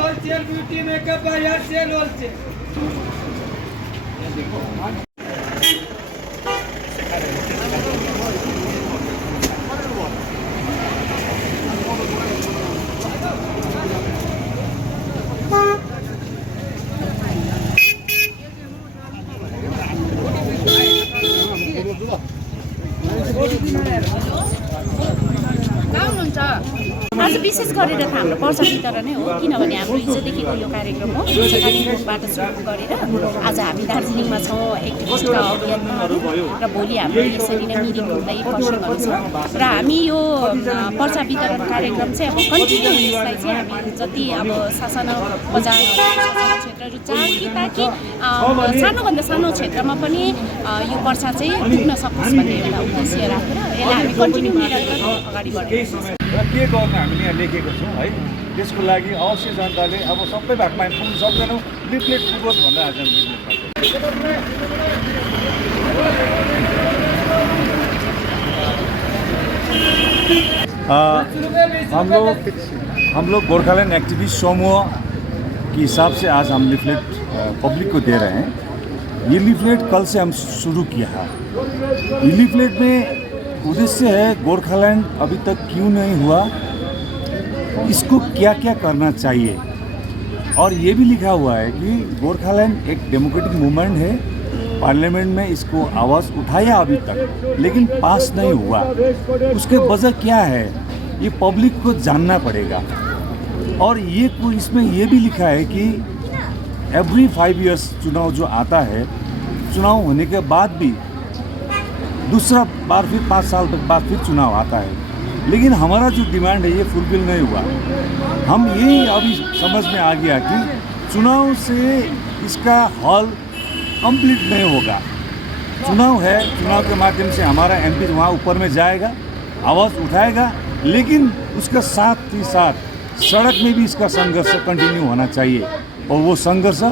Wholesale beauty makeup बाजार cell wholesale. आज विशेष गरेर त हाम्रो पर्सा वितरण नै हो, किनभने हाम्रो हिजोदेखिको यो कार्यक्रम हो। कालिम्पोङबाट सुरु गरेर आज हामी दार्जिलिङमा छौँ एक्टिभिस्टका अभियानहरू र भोलि हाम्रो यसरी नै मिरिक हुँदै खरसाङहरू छ र हामी यो पर्सा वितरण कार्यक्रम चाहिँ अब कन्टिन्यू यसलाई चाहिँ हामी जति अब सासाना बजार क्षेत्रहरू जहाँ ताकि सानोभन्दा सानो क्षेत्रमा पनि यो पर्सा चाहिँ पुग्न सकोस् भन्ने एउटा उद्देश्य राखेर यसलाई हामी कन्टिन्यू निरन्तर अगाडि बढाइरहेछौँ। र के गर्न हामीले यहाँ लेखेको छौँ है, त्यसको लागि अवश्य जनताले अब सबै भागमा पुग्न सक्दैनौँ, लिफलेट पुगोस् भनेर आज हम लोग गोरखालैंड एक्टिविस्ट समूह के हिसाब से आज हम लिफलेट पब्लिक को दे रहे हैं। ये लिफलेट कल से हम शुरू किया है। ये लिफलेट में उद्देश्य है गोरखालैंड अभी तक क्यों नहीं हुआ, इसको क्या क्या करना चाहिए, और ये भी लिखा हुआ है कि गोरखालैंड एक डेमोक्रेटिक मूवमेंट है, पार्लियामेंट में इसको आवाज़ उठाया अभी तक लेकिन पास नहीं हुआ, उसके वजह क्या है ये पब्लिक को जानना पड़ेगा। और ये इसमें ये भी लिखा है कि एवरी 5 years चुनाव जो आता है, चुनाव होने के बाद भी दूसरा बार फिर 5 साल तक बाद फिर चुनाव आता है, लेकिन हमारा जो डिमांड है ये फुलफिल नहीं हुआ। हम यही अभी समझ में आ गया कि चुनाव से इसका हल कंप्लीट नहीं होगा। चुनाव है, चुनाव के माध्यम से हमारा एमपी वहाँ ऊपर में जाएगा, आवाज़ उठाएगा, लेकिन उसका साथ ही साथ सड़क में भी इसका संघर्ष कंटिन्यू होना चाहिए, और वो संघर्ष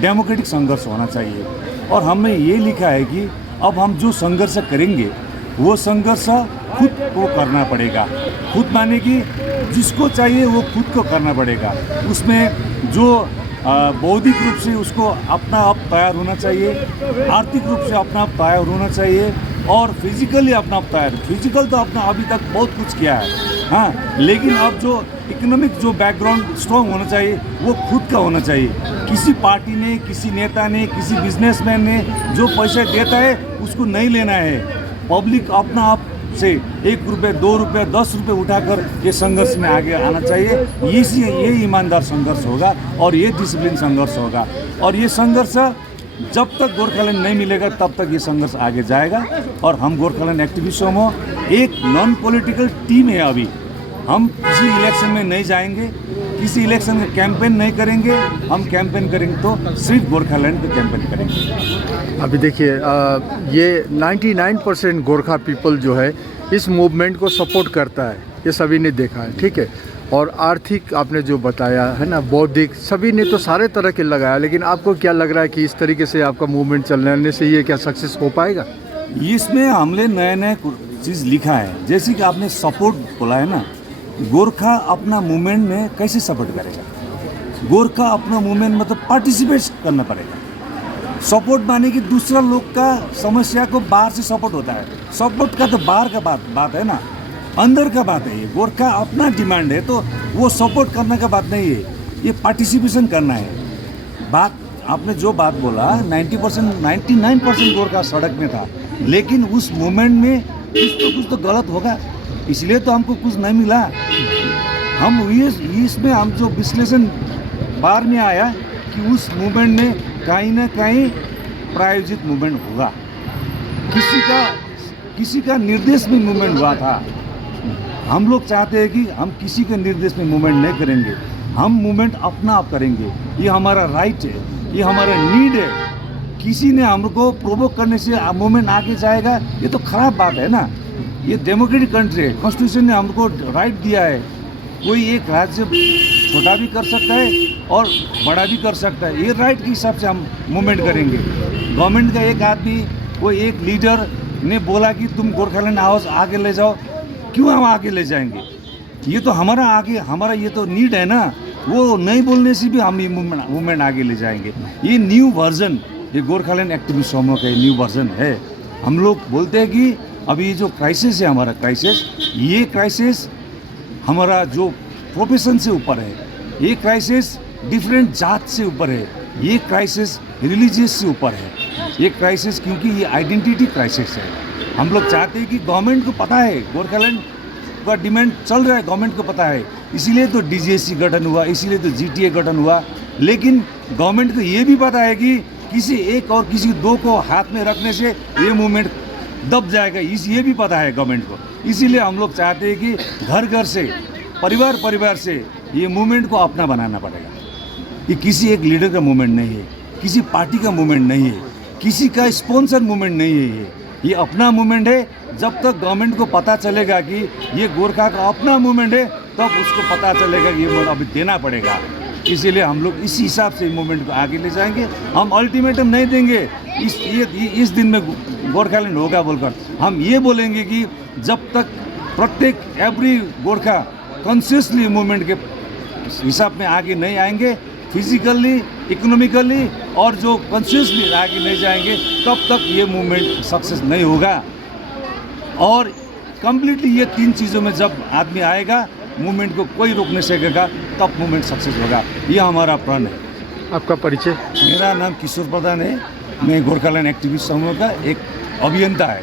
डेमोक्रेटिक संघर्ष होना चाहिए। और हमने ये लिखा है कि अब हम जो संघर्ष करेंगे वो संघर्ष खुद को करना पड़ेगा। खुद माने कि जिसको चाहिए वो खुद को करना पड़ेगा। उसमें जो बौद्धिक रूप से उसको अपना आप तैयार होना चाहिए, आर्थिक रूप से अपना आप तैयार होना चाहिए, और फिजिकली अपना आप तैयार। फिजिकल तो अपना अभी तक बहुत कुछ किया है, हाँ, लेकिन अब जो इकोनॉमिक जो बैकग्राउंड स्ट्रॉन्ग होना चाहिए वो खुद का होना चाहिए। किसी पार्टी ने, किसी नेता ने, किसी बिजनेसमैन ने जो पैसे देता है उसको नहीं लेना है। पब्लिक अपना आप से 1 रुपये, 2 रुपये, 10 रुपये उठाकर ये संघर्ष में आगे आना चाहिए। ये ईमानदार संघर्ष होगा और ये डिसिप्लिन संघर्ष होगा। और ये संघर्ष जब तक गोरखालैंड नहीं मिलेगा तब तक ये संघर्ष आगे जाएगा। और हम गोरखालैंड एक्टिविस्ट समूह एक नॉन पॉलिटिकल टीम है। अभी हम किसी इलेक्शन में नहीं जाएंगे, किसी इलेक्शन में कैंपेन नहीं करेंगे। हम कैंपेन करेंगे तो सिर्फ गोरखालैंड पे कैंपेन करेंगे। अभी देखिए ये 99% गोरखा पीपल जो है इस मूवमेंट को सपोर्ट करता है, ये सभी ने देखा है, ठीक है। और आर्थिक आपने जो बताया है ना, बौद्धिक, सभी ने तो सारे तरह के लगाया, लेकिन आपको क्या लग रहा है कि इस तरीके से आपका मूवमेंट चलने से ये क्या सक्सेस हो पाएगा? इसमें हमने नए चीज़ लिखा है, जैसे कि आपने सपोर्ट बोला है ना, गोरखा अपना मूवमेंट में कैसे सपोर्ट करेगा? गोरखा अपना मूवमेंट मतलब पार्टिसिपेट करना पड़ेगा। सपोर्ट माने कि दूसरा लोग का समस्या को बाहर से सपोर्ट होता है। सपोर्ट का तो बाहर का बात है ना, अंदर का बात है। ये गोरखा अपना डिमांड है तो वो सपोर्ट करने का बात नहीं है, ये पार्टिसिपेशन करना है। बात आपने जो बात बोला 99% गोरखा सड़क में था, लेकिन उस मूवमेंट में कुछ तो गलत होगा, इसलिए तो हमको कुछ नहीं मिला। हम इसमें हम जो विश्लेषण बाहर में आया कि उस मूवमेंट में कहीं ना कहीं प्रायोजित मूवमेंट होगा, किसी का निर्देश में मूवमेंट हुआ था। हम लोग चाहते हैं कि हम किसी के निर्देश में मूवमेंट नहीं करेंगे, हम मूवमेंट अपना आप करेंगे। ये हमारा राइट है, ये हमारा नीड है। किसी ने हमको प्रोवोक करने से मूवमेंट आगे जाएगा, ये तो खराब बात है ना। ये डेमोक्रेटिक कंट्री है, कॉन्स्टिट्यूशन ने हमको राइट दिया है। कोई एक राज्य छोटा भी कर सकता है और बड़ा भी कर सकता है, ये राइट के हिसाब से हम मूवमेंट करेंगे। गवर्नमेंट का एक आदमी, कोई एक लीडर ने बोला कि तुम गोरखालैंड आवाज़ आगे ले जाओ, क्यों हम आगे ले जाएंगे? ये तो हमारा ये तो नीड है ना। वो नहीं बोलने से भी हम ये मूवमेंट आगे ले जाएंगे। ये न्यू वर्जन, ये गोरखालैंड एक्टिविस्ट समूह का न्यू वर्जन है। हम लोग बोलते हैं कि अभी जो क्राइसिस है, हमारा क्राइसिस, ये क्राइसिस हमारा जो प्रोफेशन से ऊपर है, ये क्राइसिस डिफरेंट जात से ऊपर है, ये क्राइसिस रिलीजियस से ऊपर है, ये क्राइसिस क्योंकि ये आइडेंटिटी क्राइसिस है। हम लोग चाहते हैं कि गवर्नमेंट को पता है गोरखालैंड का डिमांड चल रहा है, गवर्नमेंट को पता है, इसीलिए तो DGSC गठन हुआ, इसीलिए तो GTA गठन हुआ। लेकिन गवर्नमेंट को ये भी पता है कि किसी एक और किसी दो को हाथ में रखने से ये मूवमेंट दब जाएगा, ये भी पता है गवर्नमेंट को। इसीलिए हम लोग चाहते हैं कि घर घर से, परिवार से ये मूवमेंट को अपना बनाना पड़ेगा। ये किसी एक लीडर का मूवमेंट नहीं है, किसी पार्टी का मूवमेंट नहीं है, किसी का स्पॉन्सर मूवमेंट नहीं है, ये अपना मूवमेंट है। जब तक गवर्नमेंट को पता चलेगा कि ये गोरखा का अपना मूवमेंट है, तब उसको पता चलेगा कि ये अभी देना पड़ेगा। इसीलिए हम लोग इसी हिसाब से मूवमेंट को आगे ले जाएंगे। हम अल्टीमेटम नहीं देंगे इस दिन में गोरखालैंड होगा बोलकर। हम ये बोलेंगे कि जब तक प्रत्येक एवरी गोरखा कॉन्शियसली मूवमेंट के हिसाब में आगे नहीं आएंगे, फिजिकली, इकोनॉमिकली और जो कॉन्शियसली आगे नहीं जाएंगे, तब तक ये मूवमेंट सक्सेस नहीं होगा। और कम्प्लीटली ये तीन चीज़ों में जब आदमी आएगा, मूवमेंट को कोई रोक नहीं सकेगा, तब मूवमेंट सक्सेस होगा। ये हमारा प्रण है। आपका परिचय? मेरा नाम किशोर प्रधान है, मैं गोरखालैंड एक्टिविस्ट समूह का एक अभियंता है।